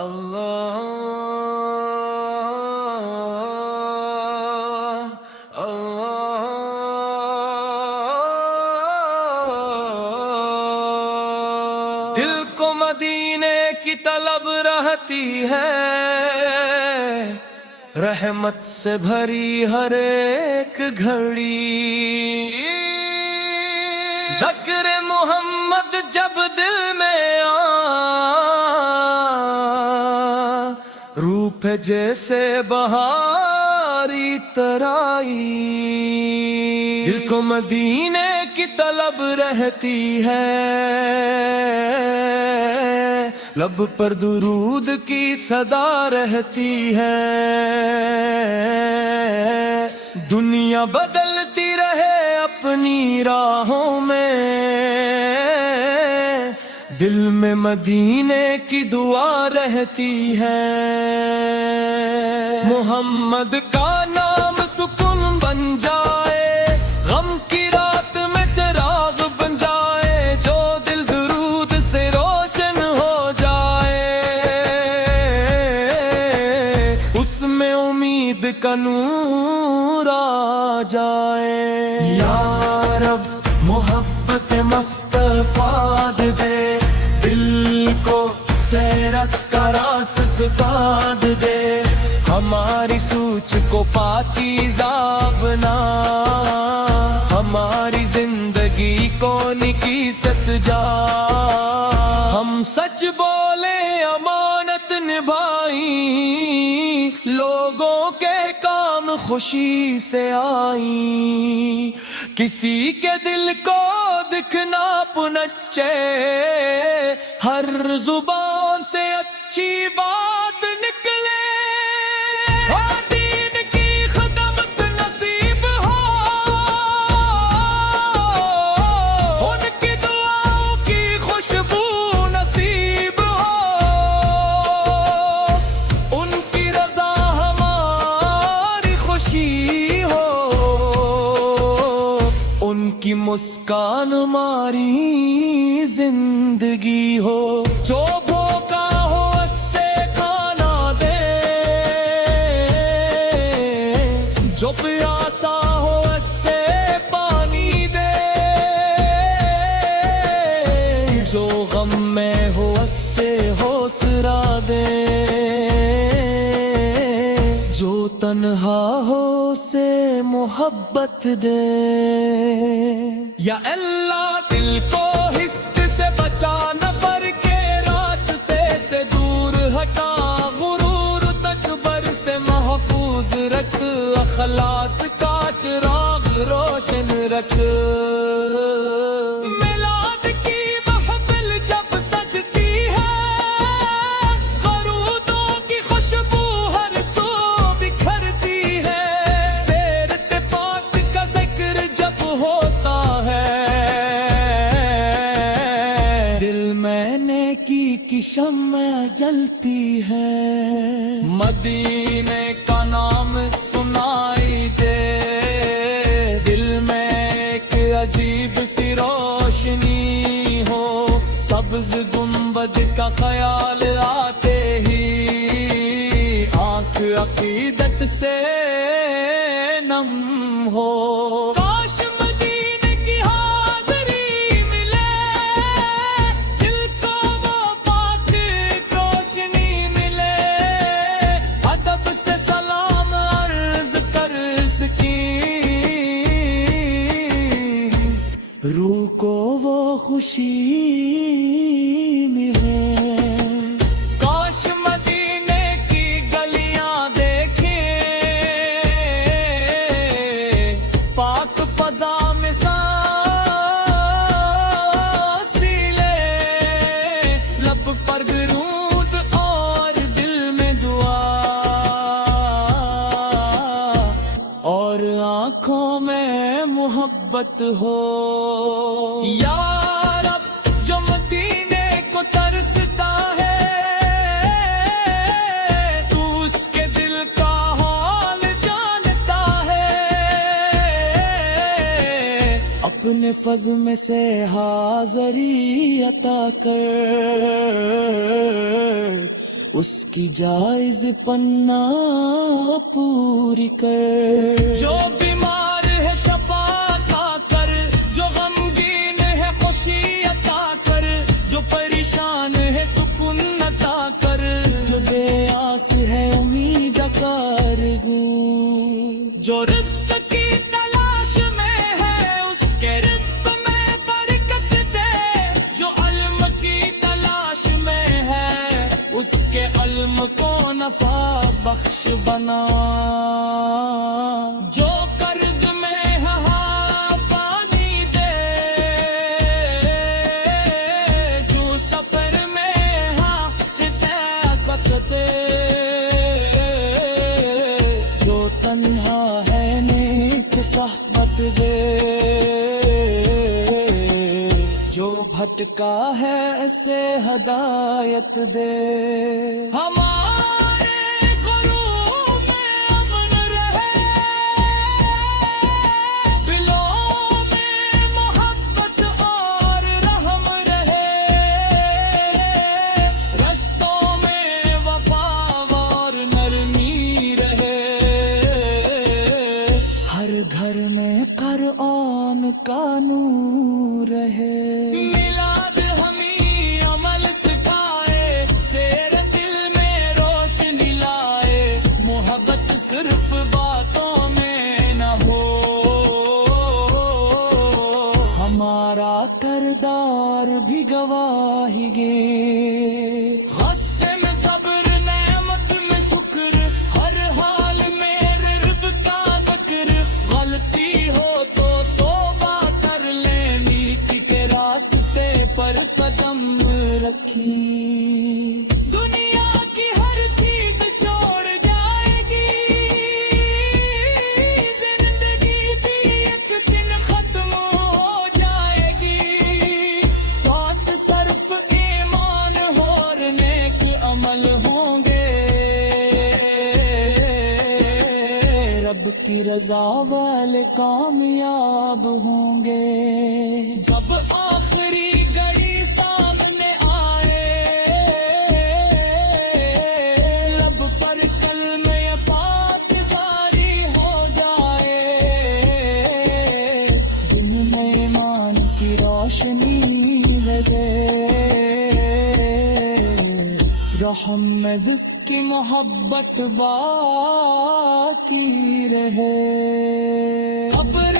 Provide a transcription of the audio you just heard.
اللہ اللہ دل کو مدینے کی طلب رہتی ہے، رحمت سے بھری ہر ایک گھڑی، ذکر محمد جب دل میں روح پہ جیسے بہاری ترائی، دل کو مدینے کی طلب رہتی ہے، لب پر درود کی صدا رہتی ہے، دنیا بدلتی رہے اپنی راہوں میں، دل میں مدینے کی دعا رہتی ہے، محمد کا نام سکون بن جائے، غم کی رات میں چراغ بن جائے، جو دل درود سے روشن ہو جائے، اس میں امید کا نور آ جائے، یا رب محبت مصطفیٰ دے، دل کو سیرت کا راستہ دے، ہماری سوچ کو پاکیزہ بنا، ہماری زندگی کو نیکی سے سجا، ہم سچ بولے امانت نبھائیں، لوگوں کے کام خوشی سے آئیں، کسی کے دل کو دکھنا پنچے، ہر زبان سے اچھی بات نکلے، دین کی خدمت نصیب ہو، ان کی دعاؤں کی خوشبو نصیب ہو، ان کی رضا ہماری خوشی ہو، ان کی مسکان ہماری زندگی ہو، جو بھوکا ہو اس سے کھانا دے، جو پیاسا ہو اس سے پانی دے، جو غم میں ہو اس سے حوصلہ دے، جو تنہا ہو سے محبت دے، یا اللہ دل کو حسد سے بچا، نفر کے راستے سے دور ہٹا، غرور تکبر سے محفوظ رکھ، اخلاص کا چراغ روشن رکھ، میلاد کی محفل جب سجتی ہے، درودوں کی خوشبو ہر سو بکھرتی ہے، سیرت پاک کا ذکر جب ہوتا ہے، دل میں نیکی کی شمع جلتی ہے، مدینے کا نام سنائی دے، دل میں ایک عجیب سی روشنی ہو، سبز گنبد کا خیال آتے ہی آنکھ عقیدت سے نم ہو، کاش مدینے کی حاضری ملے، دل کو وہ پاک روشنی ملے، ادب سے سلام عرض کر سکیں، روح کو وہ خوشی ملے، کاش مدینے کی گلیاں دیکھیں، پاک فضا میں سانسی لے، لب پر درود اور دل میں دعا، اور آنکھوں میں محبت ہو، یا رب جو مدینے کو ترستا ہے، تو اس کے دل کا حال جانتا ہے، اپنے فضل میں سے حاضری عطا کر، اس کی جائز پنا پوری کر. جو بیمار ہے شفا عطا کر, جو غمگین ہے خوشی عطا کر, جو پریشان ہے سکون عطا کر, جو بے آس ہے امید کارگو. جو رزق کی تلاش میں ہے اس کے رزق میں برکت دے, جو علم کی تلاش میں ہے اس کے علم کو نفع بخش بنا. جو قرض میں ہے آفانی دے, جو سفر میں ہے حفاظت دے, جو تنہا ہے نیک صحبت دے, جو بھٹکا ہے اسے ہدایت دے. ہمارے گھروں میں امن رہے, دلوں میں محبت اور رحم رہے, رشتوں میں وفا اور نرمی رہے, ہر گھر میں قرآن کا نور رہے. میلاد ہمیں عمل سکھائے, شیر دل میں روشنی لائے, محبت صرف باتوں میں نہ ہو, ہمارا کردار بھی گواہی گے. غصے میں صبر, نعمت میں شکر, ہر حال میں رب کا ذکر, غلطی ہو تو توبہ کر لیں, نیکی کے راستے پر قدم رکھی. دنیا کی ہر چیز چھوڑ جائے گی, زندگی بھی ایک دن ختم ہو جائے گی. سات صرف ایمان اور نیک عمل ہوں گے, رب کی رضا والے کامیاب ہوں گے. جب آخری گھڑی سامنے آئے, لب پر کلمہ پاک جاری ہو جائے, دن میں ایمان کی روشنی لگے, رحم میں جس کی محبت باقی رہے. قبر